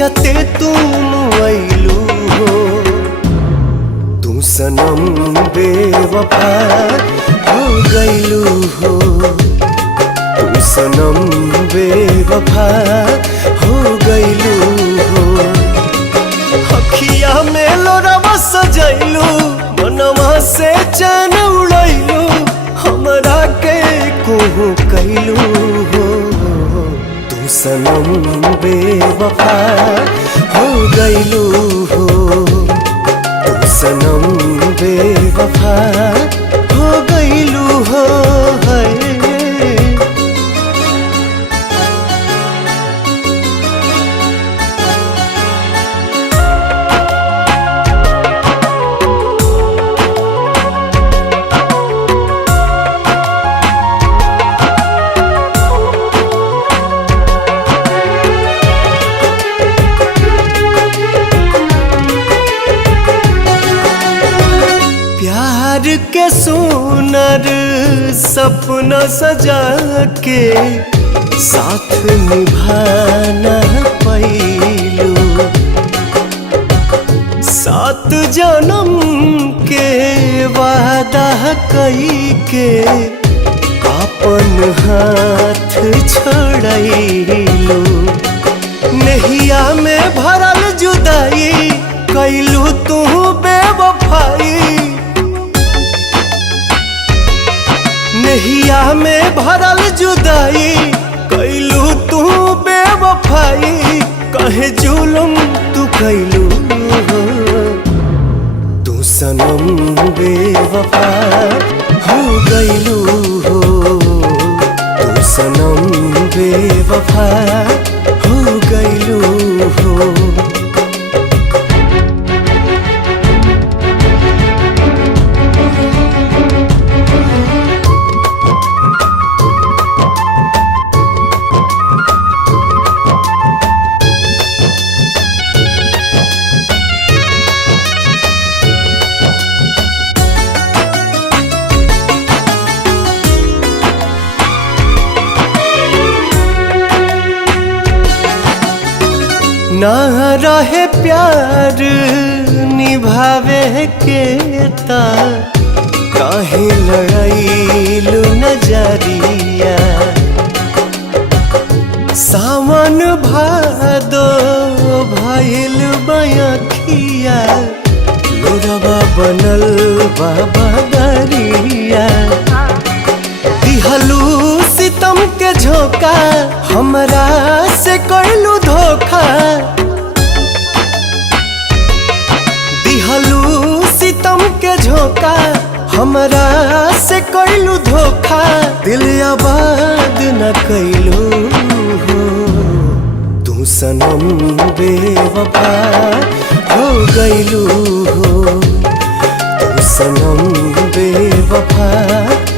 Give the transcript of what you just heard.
जियते तुम आइलू हो। तू सनम बेवफा हो गइलू हो। तू सनम बेवफा हो गइलू हो। अखिया में लोरवा सजैलू, मनवा से चैन उड़ैलू, हमरा के कोहू कैलू हो। तू सनम बेवफा हो गइलू हो। तू सनम बेवफा हो गइलू हो। प्यार के सुनर सपना सजा के साथ निभाना पैलू। 7 जन्म के वादा कई के अपन हाथ छोड़लू। नहिया में भरल जुदाई कैलू तू बेवफाई। नहिया में भरल जुदाई कैलू तू बेवफाई। कहे जुलुम तू कैलू हो। तू सनम बेवफा हो गइलू हो। तू सनम बेवफा हो गइलू हो। ना रहे प्यार निभावे के ता काहे लड़ाइलू नजरिया। सावन भादो भइल बयखिया, लोरवा बनल बाबा दरिया। दिहलू सितम के झोंका, हमरा से कैलू धोखा। दिहलू सितम के झोंका, हमरा से कैलू धोखा। दिल आबाद न कैलू हो। तू सनम बेवफा हो गइलू हो। तू सनम बेवफा